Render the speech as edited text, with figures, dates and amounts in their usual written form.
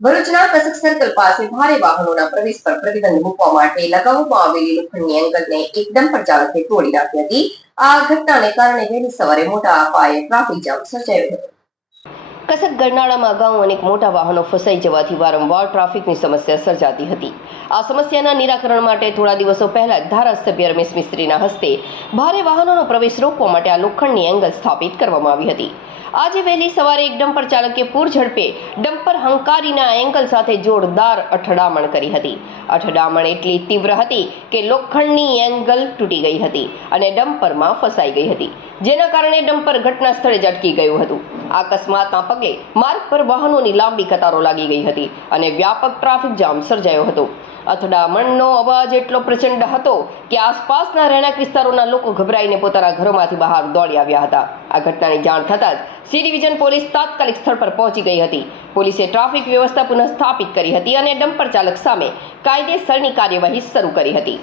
ભરૂચના કસક સર્કલ પાસે ભારે વાહનોના પ્રવેશ પર પ્રતિબંધ મૂકવા માટે લગાવવામાં આવેલી લોખંડની એંગલને એક ડમ્પર ચાલકે તોડી નાખી હતી। આ ઘટનાને કારણે વહેલી સવારે મોટા પાયે ટ્રાફિક જામ સર્જાયો હતો। કસક ગરનાળામાં અગાઉ અનેક મોટા વાહનો ફસાઈ જવાથી વારંવાર ટ્રાફિકની સમસ્યા સર્જાતી હતી। આ સમસ્યાના નિરાકરણ માટે થોડા દિવસો પહેલા ધારાસભ્ય રમેશ મિસ્ત્રીના હસ્તે ભારે વાહનોનો પ્રવેશ રોકવા માટે આ લોખંડની એંગલ સ્થાપિત કરવામાં આવી હતી। આજે વહેલી સવારે એક ડમ્પર ચાલકે પૂર ઝડપે ડમ્પર હંકારીના એંગલ સાથે જોરદાર અથડામણ કરી હતી। અથડામણ એટલી તીવ્ર હતી કે લોખંડની એંગલ તૂટી ગઈ હતી અને ડમ્પરમાં ફસાઈ ગઈ હતી, જેના કારણે ડમ્પર ઘટના સ્થળે જ અટકી ગયું હતું। આ અકસ્માતના પગલે માર્ગ પર વાહનોની લાંબી કતારો લાગી ગઈ હતી અને વ્યાપક ટ્રાફિક જામ સર્જાયો હતો। અથડામણનો અવાજ એટલો પ્રચંડ હતો કે આસપાસના રહેણાંક વિસ્તારોના લોકો ગભરાઈને પોતાના ઘરોમાંથી બહાર દોડી આવ્યા હતા। આ ઘટનાની જાણ થતાં જ સી ડિવિઝન પોલીસ તાત્કાલિક સ્થળ પર પહોંચી ગઈ હતી। પોલીસે ટ્રાફિક વ્યવસ્થા પુનઃસ્થાપિત કરી હતી અને ડમ્પર ચાલક સામે કાયદેસરની કાર્યવાહી શરૂ કરી હતી।